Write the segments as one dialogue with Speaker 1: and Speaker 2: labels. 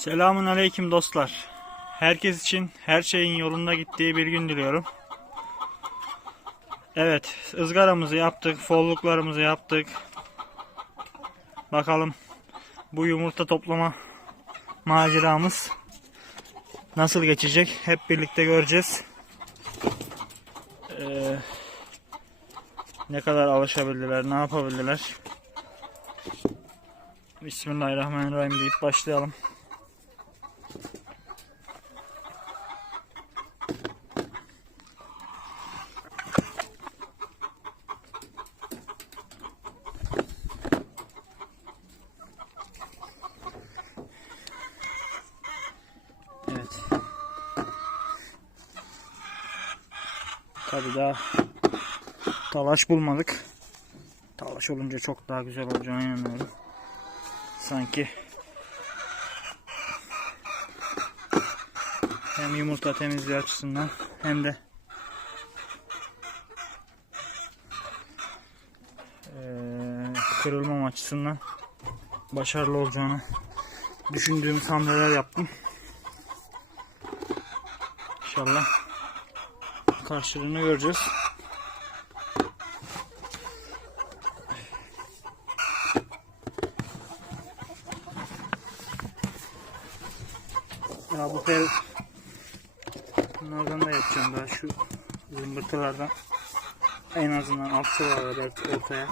Speaker 1: Selamun aleyküm dostlar. Herkes için her şeyin yolunda gittiği bir gün diliyorum. Evet, ızgaramızı yaptık, folluklarımızı yaptık. Bakalım bu yumurta toplama maceramız nasıl geçecek? Hep birlikte göreceğiz. Ee, ne kadar alışabildiler, ne yapabildiler? Bismillahirrahmanirrahim deyip başlayalım. Evet. Tabii daha talaş bulmadık. Talaş olunca çok daha güzel olacağına inanıyorum. Sanki hem yumurta temizliği açısından hem de kırılmam açısından başarılı olacağını düşündüğümüz hamleler yaptım. İnşallah karşılığını göreceğiz. Ya bu pel bunlardan da yapacağım daha şu zımbırtılardan en azından alt sıralara belki ortaya.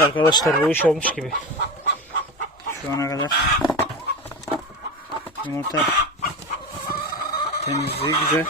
Speaker 1: Arkadaşlar bu iş olmuş gibi. Şu ana kadar yumurta temizliği güzel.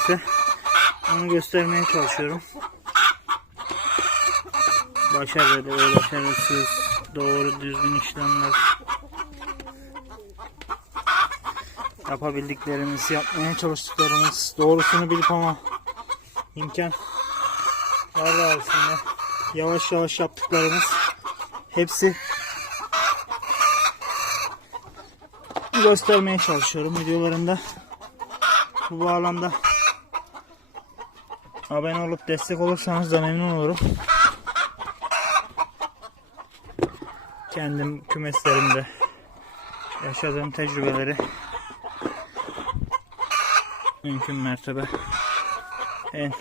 Speaker 1: Neyse. Onu göstermeye çalışıyorum. Başarılı başarısız, doğru düzgün işlemler yapabildiklerimiz, yapmaya çalıştıklarımız, doğrusunu bilip ama imkan var da aslında yavaş yavaş yaptıklarımız hepsi göstermeye çalışıyorum videolarımda. Bu bağlamda abone olup destek olursanız da memnun olurum. Kendim kümeslerimde yaşadığım tecrübeleri mümkün mertebe en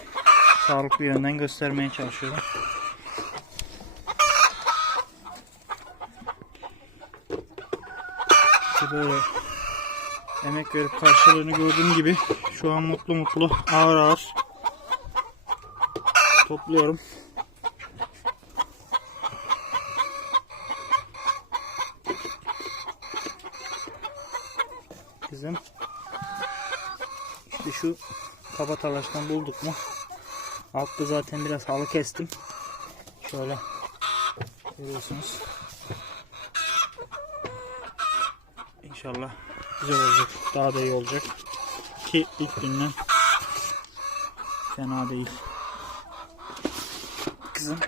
Speaker 1: sağlıklı yönden göstermeye çalışıyorum. Böyle emek verip karşılığını gördüğüm gibi şu an mutlu mutlu ağır ağır topluyorum. Bizim işte şu kaba talaştan bulduk mu? Altta zaten biraz halı kestim. Şöyle görüyorsunuz. İnşallah güzel olacak. Daha da iyi olacak. Ki ilk günden fena değil. Kızım.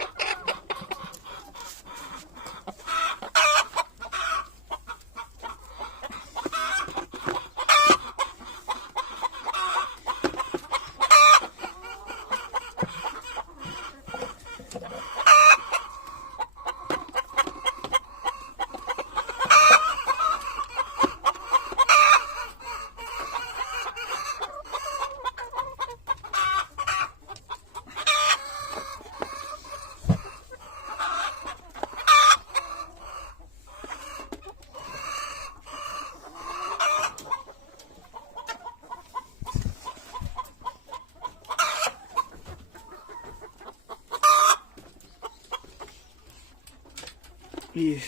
Speaker 1: İyi.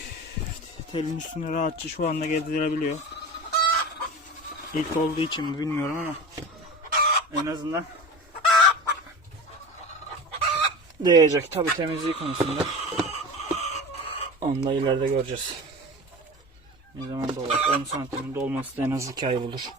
Speaker 1: Telin üstünde rahatça şu anda gezdirebiliyor. İlk olduğu için mi bilmiyorum ama en azından değecek. Tabi temizliği konusunda. Onu da ileride göreceğiz. Ne zaman dolar? 10 santimin dolması da en az 2 ay bulur.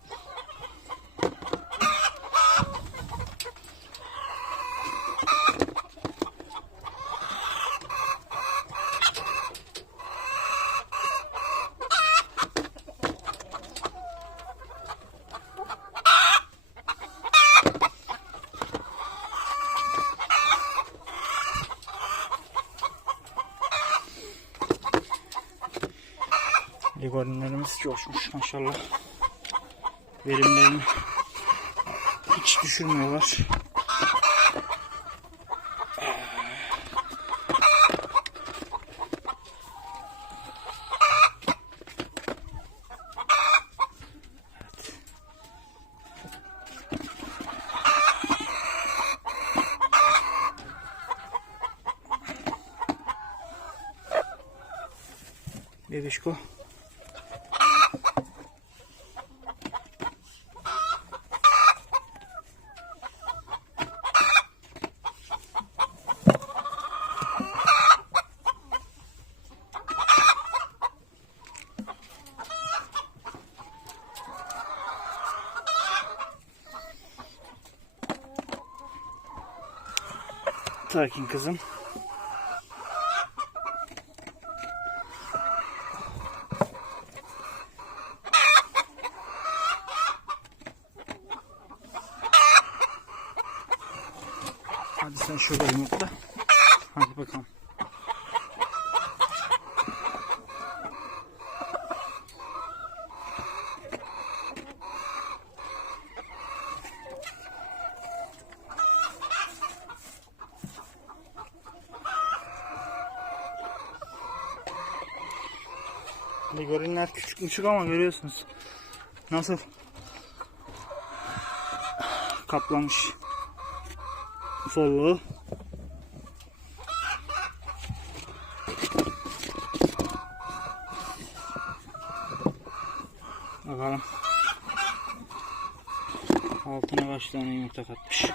Speaker 1: Ligorinlerimiz coşmuş maşallah. Verimlerini hiç düşürmüyorlar. Bebişko. Sakin kızım. Hadi sen şurada yumurtla. Hadi bakalım. Ligorinler küçük küçük ama görüyorsunuz. Nasıl kaplamış solluğu. Bakalım. Altına kaç tane yumurta katmış.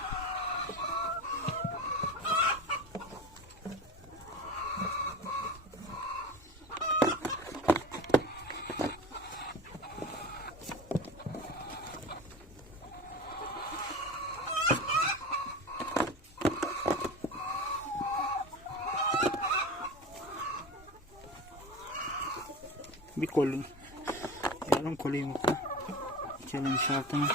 Speaker 1: kolun. Yarım kolayım oku. Gelin şartını.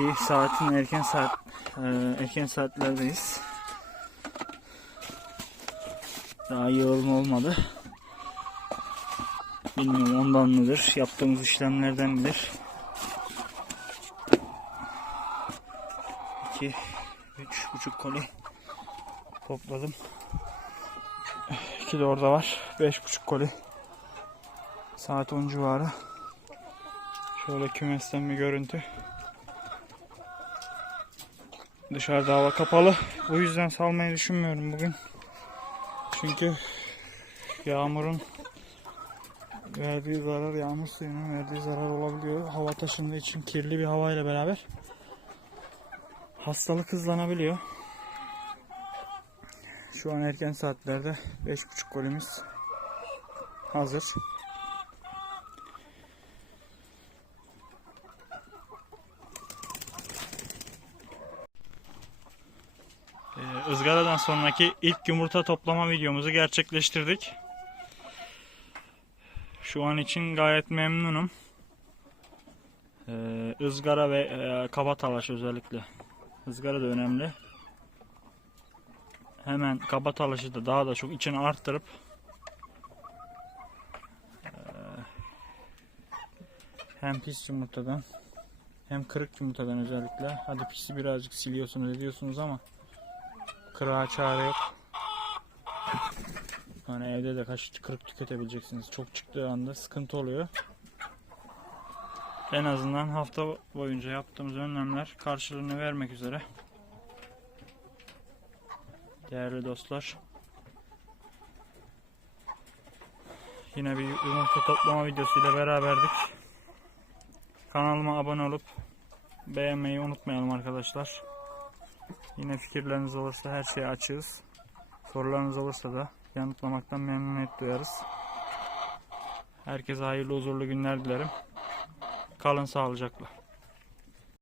Speaker 1: İyi. Saatin erken saat e, erken saatlerdeyiz. Daha yığılma olmadı. Bilmiyorum ondan mıdır? Yaptığımız işlemlerden midir? 2 üç buçuk koli topladım. 2 de orada var. Beş buçuk koli. Saat 10 civarı. Şöyle kümesten bir görüntü. Dışarıda hava kapalı. Bu yüzden salmayı düşünmüyorum bugün. Çünkü yağmurun verdiği zarar, yağmur suyunun verdiği zarar olabiliyor. Hava taşındığı için kirli bir havayla beraber hastalık hızlanabiliyor. Şu an erken saatlerde 5.30 golümüz hazır. Ee, ızgaradan sonraki ilk yumurta toplama videomuzu gerçekleştirdik. Şu an için gayet memnunum. Ee, ızgara ve e, kaba özellikle. Izgara da önemli. Hemen kaba talaşı da daha da çok içine arttırıp e, hem pis yumurtadan hem kırık yumurtadan özellikle. Hadi pisi birazcık siliyorsunuz ediyorsunuz ama kırığa çare yok. Yani evde de kaç kırık tüketebileceksiniz. Çok çıktığı anda sıkıntı oluyor. En azından hafta boyunca yaptığımız önlemler karşılığını vermek üzere. Değerli dostlar. Yine bir yumurta toplama videosuyla beraberdik. Kanalıma abone olup beğenmeyi unutmayalım arkadaşlar. Yine fikirleriniz olursa her şeye açığız. Sorularınız olursa da yanıtlamaktan memnuniyet duyarız. Herkese hayırlı huzurlu günler dilerim. Kalın sağlıcakla.